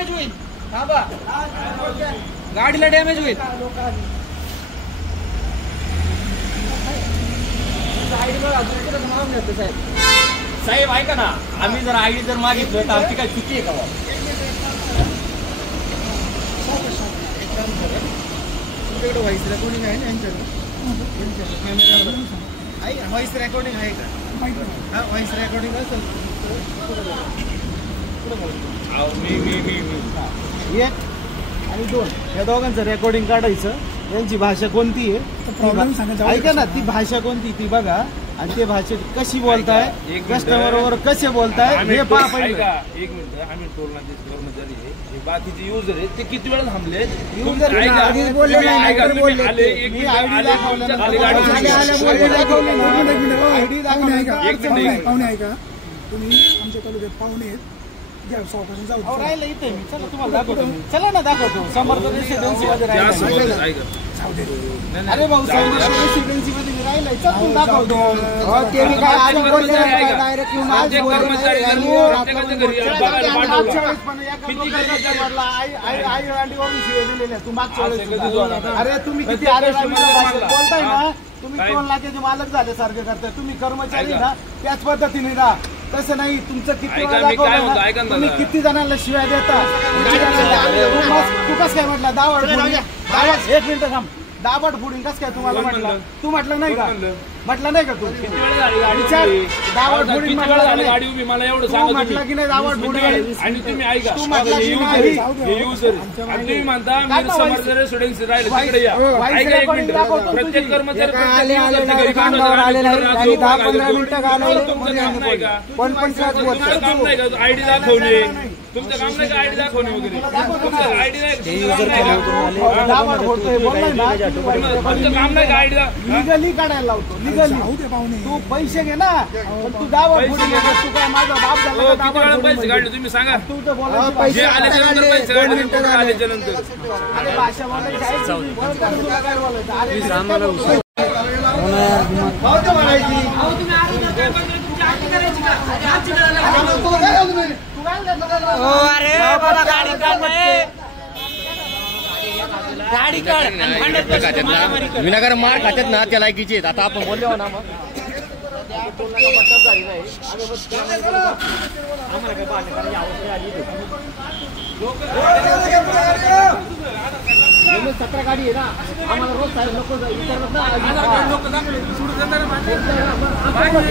Damage होईल. थांबा, गाडीला डॅमेज होईल. साहेब ऐका ना, आम्ही जर आयडी जर मागितलं तर आमची काय चुकी आहे का? तुमच्याकडे व्हॉइस रेकॉर्डिंग आहे ना यांच्याकडे? व्हॉइस रेकॉर्डिंग आहे का? हा, व्हॉइस रेकॉर्डिंग असेल एक आणि दोन या दोघांचं रेकॉर्डिंग काढायचं. यांची भाषा कोणती आहे ऐका ना, ती भाषा कोणती ती बघा आणि ते भाषेत कशी बोलताय, कस्टमर वर कसे बोलताय हे पहा पहिले. एक मिनिट, आम्ही कर्मचारी आहे, बाकीचे युजर आहेत ते किती वेळा थांबले. युजर बोलले नाही, पाहुणे आहे का तुम्ही? आमच्या तालुक्यात पाहुणे आहेत, राहिलं इथे मी. चला तुम्हाला दाखवतो, चला ना दाखवतो. समर्थ रेसिडेन्सी मध्ये राहिलं. अरे भाऊ, समर्थ रेसिडेन्सी मध्ये मी राहिलंय. चल तू दाखवतो. ते मी काय आज बोलले डायरेक्ट येऊन आज तू मागच्या वेळेस. अरे तुम्ही किती बोलताय ना, तुम्ही 2 लाखाचे मालक झाले सारखे करताय. तुम्ही कर्मचारी ना त्याच पद्धतीने राहा. तसं नाही, तुमचं किती तुम्ही किती जणांना शिवाय देता. तू कसं काय म्हटलं दावड? एक मिनिट थांब. दाबड फुडिंग कसं काय तुम्हाला म्हटलं? तू म्हटलं नाही का? म्हटलं नाही का तू? दावड फुडिंग गाडी उभी मला एवढं सांग म्हटलं की नाही दावड फुडिंग? आणि तुम्ही ऐका, तू म्हटलं की नाही युजर आणि तुम्ही म्हणता मी समर्थ रेसिडेन्सी राहिले तिकडे या. ऐका एक मिनिट, प्रत्येक कर्मचारी प्रत्येक आले नाही 10-15 मिनिटं घालवले. पण काम नाही का आयडी दाखवणे? तुमचं काम नाही का आयडी दाखवणे वगैरे? आयडी नाही, तुमचं काम नाही का आयडी लिगली काढायला लावतो. लिगली तू पैसे घे ना, पण तू दावा तू काय माझा बाप झाला? पैसे काढले तुम्ही सांगा. तू तर बोलायचं जे आल्याच्या नंतर पैसे काढले, आल्याच्या नंतर. अरे भाषा बोलायची आहे, तुला काय बोलायचं? अरे विनाकारण मार खात्यात ना त्या लायकीचे आहेत. आता आपण बोललो ना, मग सतरा गाडी आहे ना आम्हाला रोज लोक विचारतात ना.